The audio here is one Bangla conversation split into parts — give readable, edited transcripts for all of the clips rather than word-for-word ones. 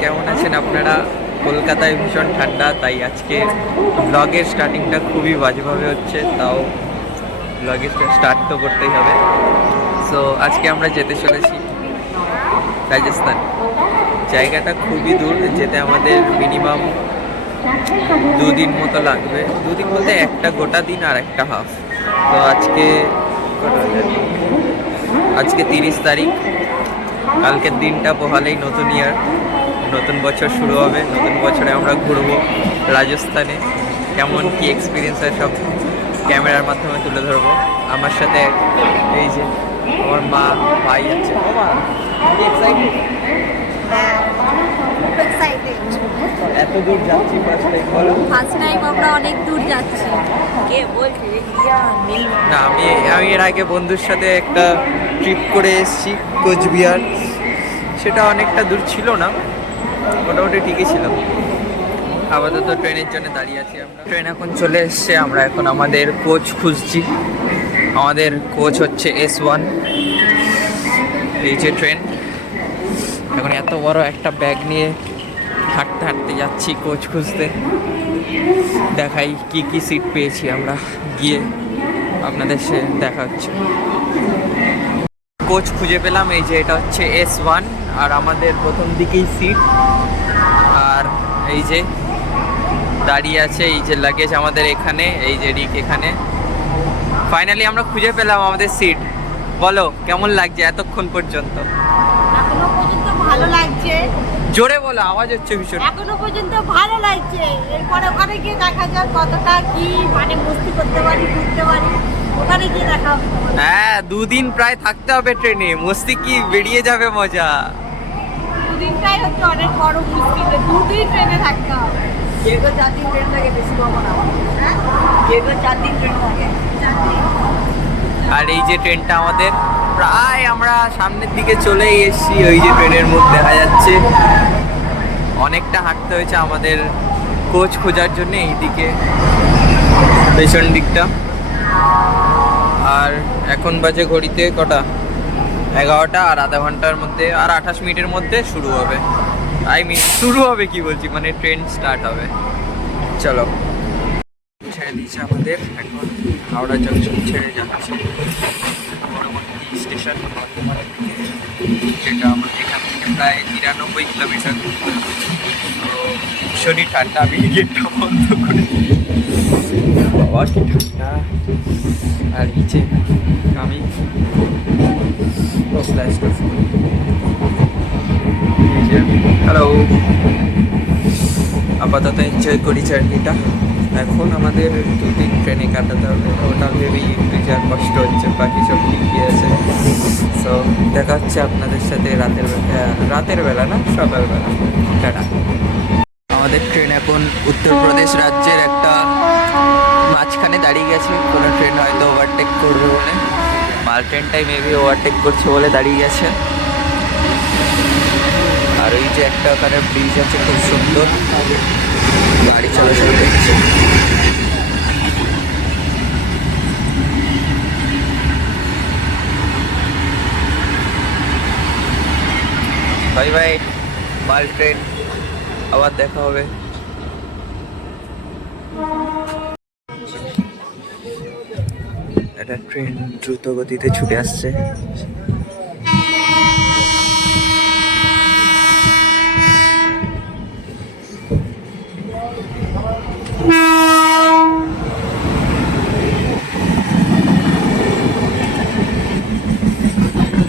কেমন আছেন আপনারা? কলকাতায় ভীষণ ঠান্ডা, তাই আজকে ব্লগের স্টার্টিংটা খুবই বাজেভাবে হচ্ছে, তাও ব্লগের স্টার্ট তো করতেই হবে। সো আজকে আমরা যেতে চলেছি রাজস্থান। জায়গাটা খুবই দূর, যেতে আমাদের মিনিমাম 2 দিন মতো লাগবে। 2 দিন বলতে একটা গোটা দিন আর একটা হাফ। তো আজকে 30 তারিখ, কালকের দিনটা পোহালেই নতুন ইয়ার, নতুন বছর শুরু হবে। নতুন বছরে আমরা ঘুরবো রাজস্থানে। কেমন কি এক্সপিরিয়েন্স হয় সব ক্যামেরার মাধ্যমে তুলে ধরবো। আমার সাথে এই যে আমার মা, ভাই আছে। এত দূর যাচ্ছি ফার্স্ট টাইম, বলো। ফার্স্ট টাইম আমরা অনেক দূর যাচ্ছি। না, আমি এর আগে বন্ধুর সাথে একটা ট্রিপ করে এসেছি কোচবিহার। সেটা অনেকটা দূর ছিল না, মোটামুটি ঠিকই ছিল। আপাতত ট্রেনের জন্য দাঁড়িয়ে আছি আমরা। ট্রেন এখন চলে এসছে, আমরা এখন আমাদের কোচ খুঁজছি। আমাদের কোচ হচ্ছে S1। এই যে ট্রেন, এখন এত বড় একটা ব্যাগ নিয়ে হাঁটতে হাঁটতে যাচ্ছি কোচ খুঁজতে। দেখাই কি কি সিট পেয়েছি আমরা, গিয়ে আপনাদের সে দেখা হচ্ছে। কোচ খুঁজে পেলাম, এই যে এটা হচ্ছে S1, আর আমাদের প্রথম দিকেই সিট। আর এই যে দাঁড়িয়ে আছে, এই যে লাগেজ আমাদের এখানে, এই যে রিক এখানে। ফাইনালি আমরা খুঁজে পেলাম আমাদের সিট। বলো কেমন লাগছে এতক্ষণ পর্যন্ত? এখনো পর্যন্ত ভালো লাগছে। জোরে বলো, আওয়াজ হচ্ছে ভীষণ। এখনো পর্যন্ত ভালো লাগছে। এরপরে ওখানে গিয়ে দেখা যাক কতটা কি মানে মস্তি করতে পারি, ঘুরতে পারি। ওখানে গিয়ে দেখা হবে। হ্যাঁ, 2 দিন প্রায় থাকতে হবে ট্রেনে, মস্তি কি বেরিয়ে যাবে মজা। দুদিনটাই হচ্ছে অনেক বড় মুশকিল, 2 দিন ট্রেনে থাকতে হবে। কেউ 4 দিন ট্রেন থাকে, বেশি পাবো না। হ্যাঁ, কেউ 4 দিন ট্রেন থাকে। আর এই যে ট্রেনটা আমাদের, প্রায় আমরা সামনের দিকে চলেই এসেছি। ওই যে ট্রেনের মুখ দেখা যাচ্ছে। অনেকটা হাঁটতে হয়েছে আমাদের কোচ খোঁজার জন্য এইদিকে পেছন দিকটা। আর এখন বাজে ঘড়িতে কটা, 11টা। আর আধা ঘন্টার মধ্যে, আর 28 মিনিটের মধ্যে শুরু হবে। শুরু হবে কি বলছি, মানে ট্রেন স্টার্ট হবে। চলো, ছেড়ে দিয়েছে আমাদের, এখন হাওড়া জংশন ছেড়ে যাচ্ছে পরবর্তী স্টেশন বর্ধমান, যেটা আমাদের এখান থেকে প্রায় 93 কিলোমিটার। তো ভীষণই ঠান্ডা, আমি গেটটা বন্ধ করে, বাবা কি ঠান্ডা। আর নিচে আমি হ্যালো, আপাতত এনজয় করি জার্নিটা। এখন আমাদের 2 দিন ট্রেনে কাটাতে হবে, ওটা ভেবেই একটু যা কষ্ট হচ্ছে, বাকি সব ঠিকই আছে। সো দেখা হচ্ছে আপনাদের সাথে রাতের বেলা না, সকালবেলা। টাটা। আমাদের ট্রেন এখন উত্তরপ্রদেশ রাজ্যের একটা মাঝখানে দাঁড়িয়ে গেছে। কোনো ট্রেন হয়তো ওভারটেক করবে বলে, মাল ট্রেনটাই মেবি ওভারটেক করছে বলে দাঁড়িয়ে গেছে। আর ওই যে একটা ওখানে ব্রিজ আছে, খুব সুন্দর, গাড়ি চলাচল করছে। বাই বাই মাল ট্রেন, আবার দেখা হবে। একটা ট্রেন দ্রুত গতিতে ছুটে আসছে।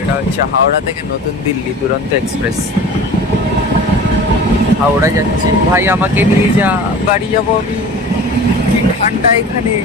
এটা হচ্ছে হাওড়া থেকে নতুন দিল্লি দুরন্ত এক্সপ্রেস। হাওড়া যাচ্ছি, ভাই আমাকে নিয়ে যা, বাড়ি যাবো আমি। কি ঠান্ডা এখানে।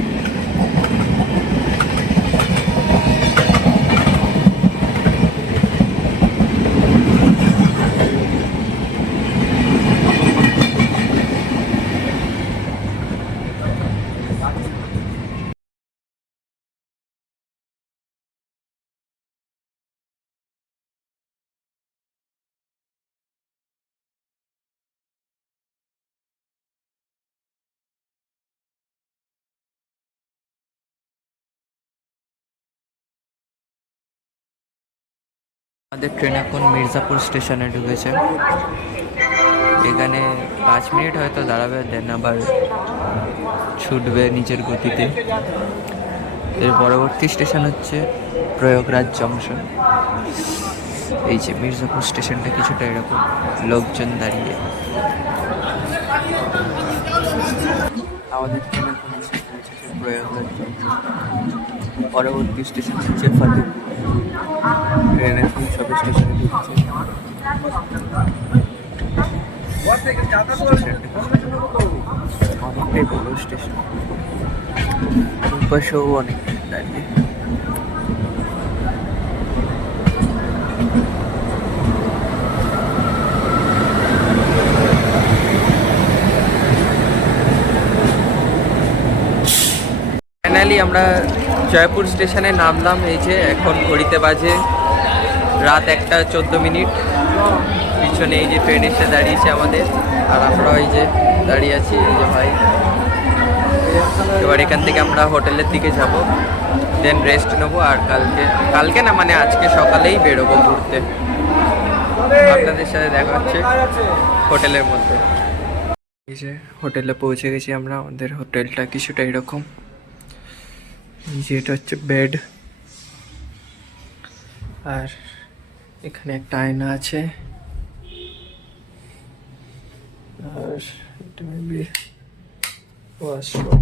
আমাদের ট্রেন এখন মির্জাপুর স্টেশনে ঢুকেছে। এখানে 5 মিনিট হয়তো দাঁড়াবে, দেন আবার ছুটবে নিজের গতিতে। এর পরবর্তী স্টেশন হচ্ছে প্রয়াগরাজ জংশন। এই যে মির্জাপুর স্টেশনটা কিছুটা এরকম, লোকজন দাঁড়িয়ে। আমাদের ট্রেন এখন এসে পৌঁছেছে প্রয়াগরাজ জংশন। পরবর্তী স্টেশন হচ্ছে ফতেহপুর। ট্রেন এখন সব স্টেশনে ঢুকছে। অনেকটাই বড় স্টেশন, পাশেও অনেক দাঁড়িয়ে। ফাইনালি আমরা জয়পুর স্টেশনে নামলাম। এই যে এখন ঘড়িতে বাজে রাত 1:14। পিছনে এই যে ট্রেন এসে দাঁড়িয়েছে আমাদের, আর আমরা এই যে দাঁড়িয়ে আছি। এই যে ভাই, এবার এখান থেকে আমরা হোটেলের দিকে যাব, দেন রেস্ট নেবো। আর কালকে না মানে আজকে সকালেই বেরোবো ঘুরতে। আপনাদের সাথে দেখা হচ্ছে হোটেলের মধ্যে। এই যে হোটেলে পৌঁছে গেছি আমরা। আমাদের হোটেলটা কিছুটা এরকম, যে এটা হচ্ছে বেড, আর এখানে একটা আয়না আছে, আর এটা মেবি ওয়াশরুম।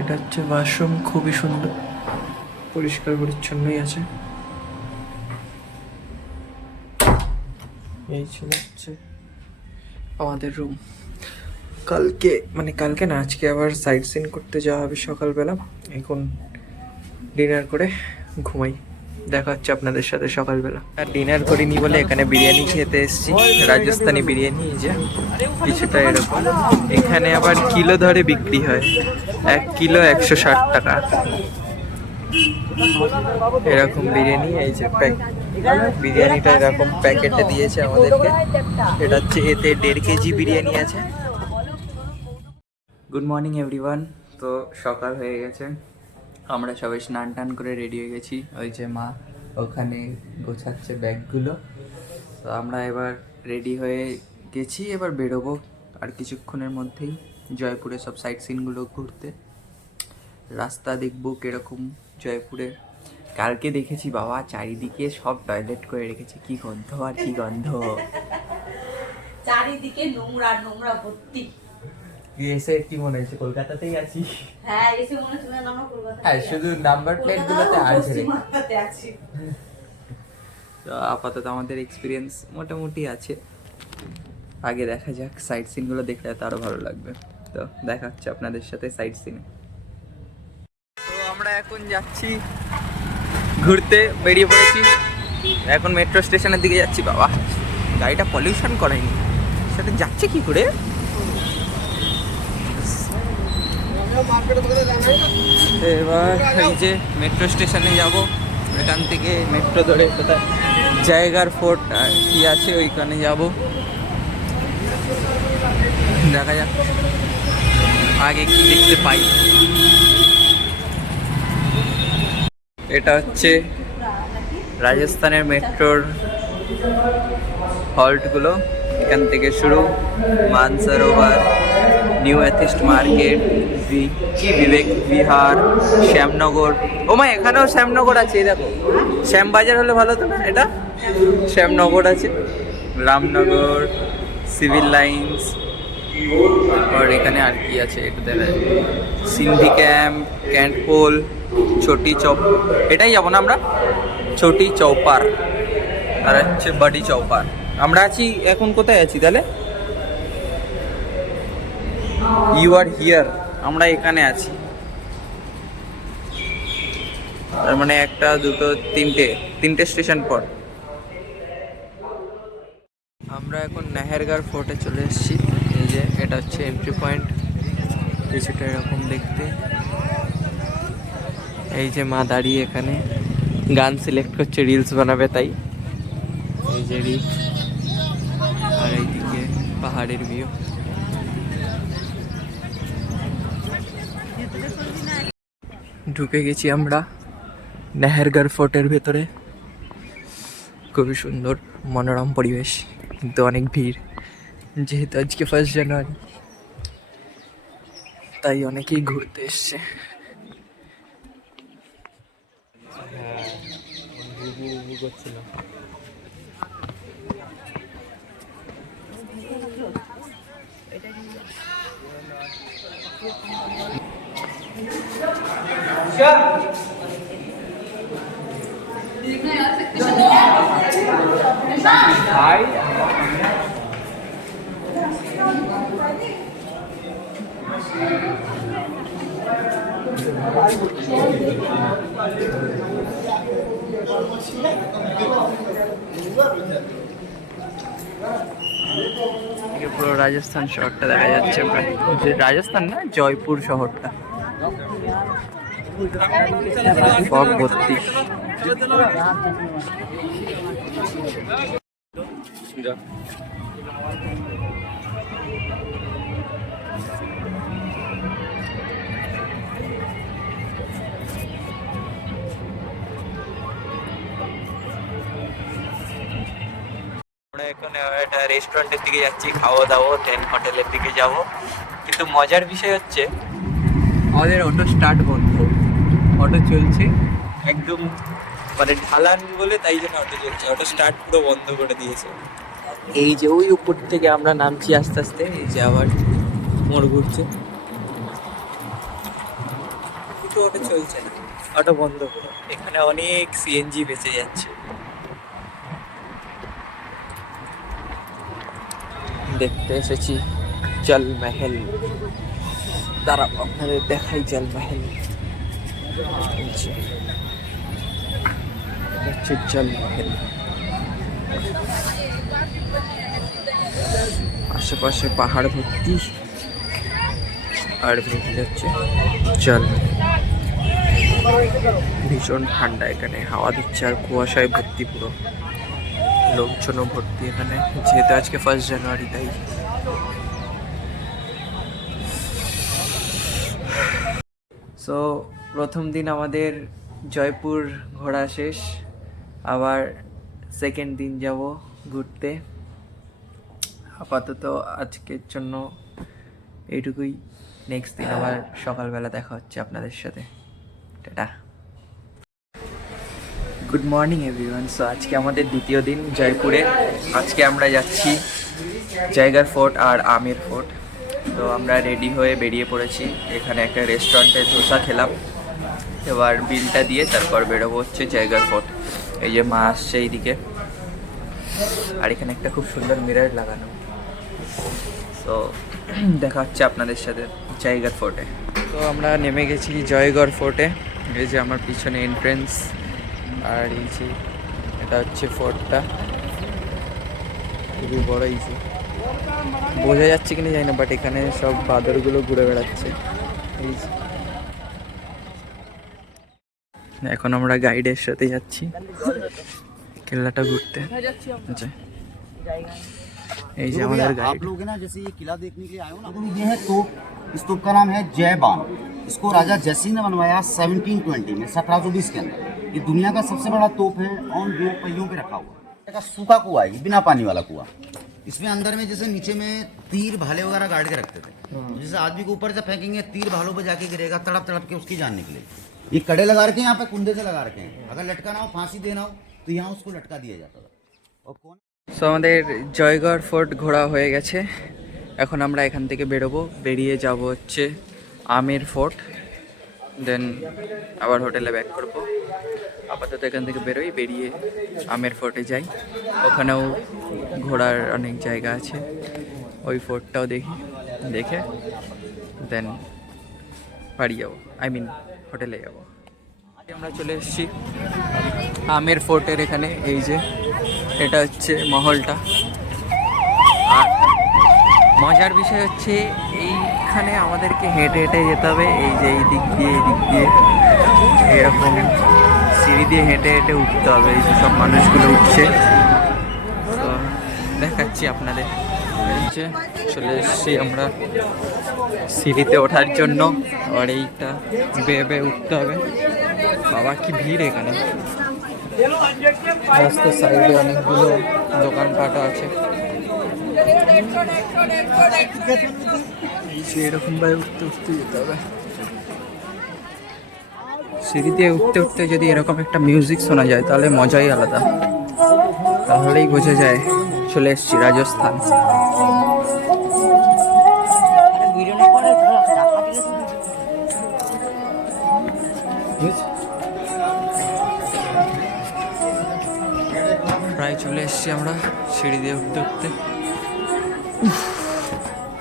এটা হচ্ছে ওয়াশরুম, খুবই সুন্দর, পরিষ্কার পরিচ্ছন্নই আছে। এই ছিল হচ্ছে আমাদের রুম। কালকে না, আজকে আবার সাইট সিন করতে যাওয়া হবে সকালবেলা। এখন ডিনার করে ঘুমাই। দেখা হচ্ছে আপনাদের সাথে সকালবেলা। আর ডিনার করিনি বলে এখানে বিরিয়ানি খেতে এসেছি, রাজস্থানি বিরিয়ানি। এই যে কিছুটা এরকম। এখানে আবার কিলো ধরে বিক্রি হয়, 1 কিলো 160 টাকা এরকম বিরিয়ানি। এই যে বিরিয়ানিটা এরকম প্যাকেটে দিয়েছে আমাদেরকে। এটা হচ্ছে, এতে 1.5 কেজি বিরিয়ানি আছে। Good morning everyone. তো সকাল হয়ে গেছে, আমরা সবাই স্নান টান করে রেডি হয়ে গেছি। ওই যে মা ওখানে গোছাচ্ছে ব্যাগগুলো। তো আমরা এবার রেডি হয়ে গেছি, এবার বেরোবো আর কিছুক্ষণের মধ্যেই জয়পুরে সব সাইট সিনগুলো ঘুরতে। রাস্তা দেখবো কিরকম জয়পুরে। কালকে দেখেছি বাবা, চারিদিকে সব টয়লেট করে রেখেছে, কি গন্ধ আর কি গন্ধ, চারিদিকে নোংরা নোংরা ভর্তি। এসে কি মনে হয়েছে কলকাতাতেই আছি? হ্যাঁ, এসে মনে হচ্ছে না আমরা কলকাতায় হ্যাঁ, শুধু নাম্বার প্লেট গুলোতে আছে। পশ্চিমবঙ্গতে আছি। তো আপাতত আমাদের এক্সপিরিয়েন্স মোটামুটি আছে। আগে দেখা যাক, সাইট সিনগুলো দেখলে তো আরো ভালো লাগবে। তো দেখা হচ্ছে আপনাদের সাথে সাইট সিনে। তো আমরা এখন যাচ্ছি ঘুরতে, বেরিয়ে পড়েছি। এখন মেট্রো স্টেশনের দিকে যাচ্ছি। বাবা, গাড়িটা পলিউশন করায়নি, সেটা যাচ্ছে কি করে? এবার এই যে মেট্রো স্টেশনে যাব, এখান থেকে মেট্রো ধরে কোথায় জায়গার ফোর্ট কি আছে ওইখানে যাব। দেখা যাক আগে কি দেখতে পাই। এটা হচ্ছে রাজস্থানের মেট্রোর হল্টগুলো। এখান থেকে শুরু মানসরোবর, নিউ এথিস্ট মার্কেট, বিবেক বিহার, শ্যামনগর। ও মা, এখানেও শ্যামনগর আছে। দেখো, শ্যামবাজার হলে ভালো তো না, এটা শ্যামনগর আছে, রামনগর, সিভিল লাইন্স। আর এখানে আর কি আছে এটা দেখা যায়, সিন্ধি ক্যাম্প, ক্যান্টপোল, ছোটি চৌপ। এটাই যাবো না আমরা, ছোটি চৌপার, আর হচ্ছে বাডি চৌপার। আমরা আছি এখন, কোথায় আছি তাহলে? ইউ আর হিয়ার, আমরা এখানে আছি। তার মানে 1, 2, 3টে স্টেশন পর। আমরা এখন নাহেরগড় ফোর্টে চলে এসেছি। এই যে এটা হচ্ছে এন্ট্রি পয়েন্ট, কিছুটা এরকম দেখতে। এই যে মা দাঁড়িয়ে এখানে গান সিলেক্ট করছে, রিলস বানাবে তাই। এই যে রিলস, আর এইদিকে পাহাড়ের ভিউ। ঢুকে গেছি আমরা নাহেরগড় ফোর্টের ভেতরে। খুবই সুন্দর মনোরম পরিবেশ, কিন্তু অনেক ভিড়, যেহেতু আজকে 1 জানুয়ারি তাই অনেকেই ঘুরতে এসছে। পুরো রাজস্থান শহরটা দেখা যাচ্ছে, প্রায় যে রাজস্থান না, জয়পুর শহরটা সব ভর্তি। আমরা এখন একটা রেস্টুরেন্টের দিকে যাচ্ছি, খাওয়া দাওয়া, দেন হোটেলের দিকে যাব। কিন্তু মজার বিষয় হচ্ছে আমাদের অটো স্টার্ট বন্ধ, অটো চলছে একদম মানে ঢালান বলে, তাই জন্য অটো চলছে, অটো স্টার্ট পুরো বন্ধ করে দিয়েছে। এই যে ওই উপর থেকে আমরা নামছি আস্তে আস্তে, এই যে আবার মোড় ঘুরছে, কিন্তু অটো চলছে না, অটো বন্ধ করে। এখানে অনেক সিএনজি বেঁচে যাচ্ছে। দেখতে এসেছি জলমহল, দাঁড়াও আপনাদের দেখাই জলমহল। হচ্ছে জলমহল, আশেপাশে পাহাড় ভর্তি আর ভেঙে যাচ্ছে জল। ভীষণ ঠান্ডা এখানে, হাওয়া দিচ্ছে আর কুয়াশায় ভর্তি পুরো, লোকজনও ভর্তি এখানে, যেহেতু আজকে 1 জানুয়ারি তাই। সো প্রথম দিন আমাদের জয়পুর ঘোরা শেষ, আবার সেকেন্ড দিন যাব ঘুরতে। আপাতত আজকের জন্য এইটুকুই, নেক্সট দিন আবার সকালবেলা দেখা হচ্ছে আপনাদের সাথে। Tata, good morning everyone. So আজকে আমাদের দ্বিতীয় দিন জয়পুরে। আজকে আমরা যাচ্ছি জায়গার ফোর্ট আর আমের ফোর্ট। তো আমরা রেডি হয়ে বেরিয়ে পড়েছি, এখানে একটা রেস্টুরেন্টে ধোসা খেলাম, এবার বিলটা দিয়ে তারপর বেরোবো হচ্ছে জায়গার ফোর্ট। এই যে মা আসছে এইদিকে, আর এখানে একটা খুব সুন্দর মিরর লাগানো। তো দেখা হচ্ছে আপনাদের সাথে জায়গার ফোর্টে। তো আমরা নেমে গেছি জয়গড় ফোর্টে, এই যে আমার পিছনে এন্ট্রেন্স, আর এই যে এটা হচ্ছে ফোর্টটা, খুবই বড়। এই যে বোঝা যাচ্ছে কিনা জানি না, বাট এখানে সব বাদরগুলো ঘুরে বেড়াচ্ছে। এই যে এখন আমরা গাইডের সাথে যাচ্ছি কেল্লাটা ঘুরতে। আচ্ছা, এই যে আমাদের গাইড। आप लोग हैं ना, जैसे ये किला देखने के लिए आए हो ना, तो ये है तोप। इस तोप का नाम है जय बान। इसको राजा जयसिंह ने बनवाया 1720 में, 1720 के अंदर। ये दुनिया का सबसे बड़ा तोप है, ऑन 2 पहियों पे रखा हुआ है। सूखा कुआ है, बिना पानी वाला कुआ। इसमें अंदर में जैसे नीचे में तीर भाले वगैरह गाड़ के रखते थे, जैसे आदमी को ऊपर से फेंकेंगे तीर भालों पे जाके गिरेगा, तड़प तड़प के उसकी जान निकलेगी। ये कड़े लगा रखे हैं यहाँ पे, कुंदे से लगा रखे हैं, अगर लटकाना हो, फांसी देना हो तो यहाँ उसको लटका दिया जाता था। और कौन সো আমাদের জয়গড় ফোর্ট ঘোরা হয়ে গেছে, এখন আমরা এখান থেকে বেরোবো, বেরিয়ে যাব হচ্ছে আমের ফোর্ট, দেন আবার হোটেলে ব্যাক করব। আপাতত এখান থেকে বেরোই, বেরিয়ে আমের ফোর্টে যাই, ওখানেও ঘোরার অনেক জায়গা আছে, ওই ফোর্টটাও দেখি, দেখে দেন বাড়ি যাবো, হোটেলে যাবো। আমরা চলে এসেছি আমের ফোর্টের এখানে, এই যে এটা হচ্ছে মহলটা। আর মজার বিষয় হচ্ছে এইখানে আমাদেরকে হেঁটে হেঁটে যেতে হবে, এই যে এই দিক দিয়ে এরকম সিঁড়ি দিয়ে হেঁটে হেঁটে উঠতে হবে। এই যে সব মানুষগুলো উঠছে, তো দেখাচ্ছি আপনাদের। চলে এসেছি আমরা সিঁড়িতে ওঠার জন্য, আর এইটা বেয়ে বেয়ে উঠতে হবে। বাবা কি ভিড় এখানে। রাস্তার সাইডে অনেকগুলো দোকানপাট আছে। এরকম ভাবে উঠতে উঠতে যেতে হবে। সিঁড়ি দিয়ে উঠতে উঠতে যদি এরকম একটা মিউজিক শোনা যায় তাহলে মজাই আলাদা। তাহলেই বোঝা যায় চলে এসেছি রাজস্থান। প্রায় চলে এসেছি আমরা সিঁড়ি দিয়ে উঠতে উঠতে।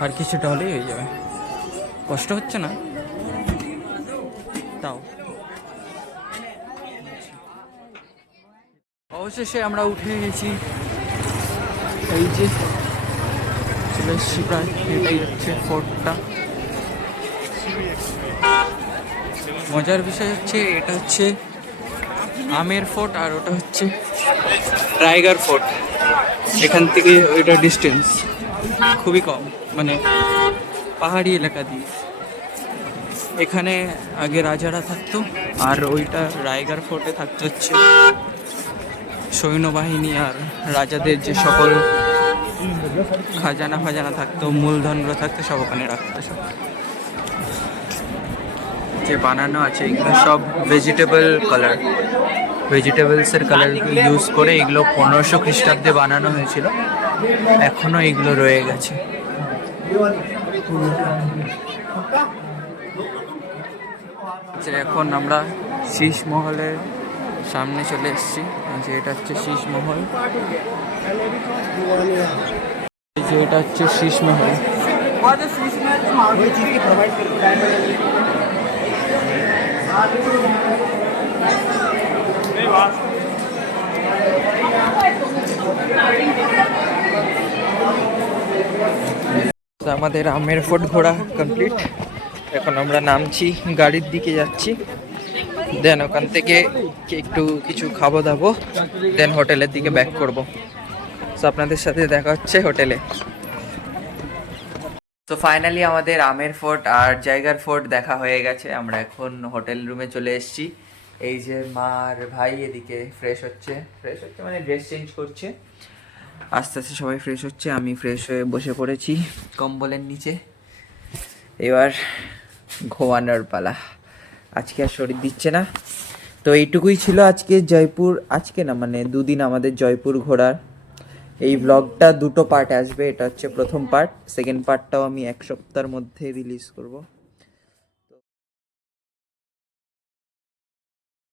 আর কিছুটা হলেই হয়ে যাবে, কষ্ট হচ্ছে না তাও। অবশেষে আমরা উঠে গেছি, এই যে চলে এসেছি প্রায়। এটাই হচ্ছে ফোর্টটা। মজার বিষয় হচ্ছে এটা হচ্ছে আমের ফোর্ট আর ওটা হচ্ছে টাইগার ফোর্ট। এখান থেকে ওইটা ডিস্টেন্স খুবই কম, মানে পাহাড়ি এলাকা দিয়ে। এখানে আগে রাজারা থাকতো আর ওইটা রায়গড় ফোর্টে থাকতো হচ্ছে সৈন্যবাহিনী আর রাজাদের যে সকল খাজানা ফাজানা থাকতো, মূলধনগুলো থাকতো সব ওখানে রাখতো। সব যে বানানো আছে এগুলো সব ভেজিটেবল কালার, ভেজিটেবলসের কালার ইউজ করে এগুলো 1500 খ্রিস্টাব্দে বানানো হয়েছিল। এখনো এগুলো রয়ে গেছে। এখন আমরা শীষ মহলের সামনে চলে এসেছি। যে এটা হচ্ছে শীষ মহল, যে এটা হচ্ছে শীষ মহল। আমাদের আমের ফোর্ট ঘোরা কমপ্লিট। এখন আমরা নামছি, গাড়ির দিকে যাচ্ছি। দেন ওখান থেকে একটু কিছু খাবো দাবো, দেন হোটেলের দিকে ব্যাক করব। তো আপনাদের সাথে দেখা হচ্ছে হোটেলে। তো ফাইনালি আমাদের আমের ফোর্ট আর জায়গার ফোর্ট দেখা হয়ে গেছে। আমরা এখন হোটেল রুমে চলে এসেছি। এই যে মা আর ভাই এদিকে ফ্রেশ হচ্ছে মানে ড্রেস চেঞ্জ করছে। আস্তে আস্তে সবাই ফ্রেশ হচ্ছে, আমি ফ্রেশ হয়ে বসে পড়েছি কম্বলের নিচে। এবার ঘুমানোর পালা। আজকে আর শরীর দিচ্ছে না। তো এইটুকুই ছিল আজকে জয়পুর, আজকে না মানে দুদিন আমাদের জয়পুর ঘোরার। এই ব্লগটা দুটো পার্ট আসবে, এটা হচ্ছে প্রথম পার্ট। সেকেন্ড পার্টটাও আমি 1 সপ্তাহের মধ্যে রিলিজ করব।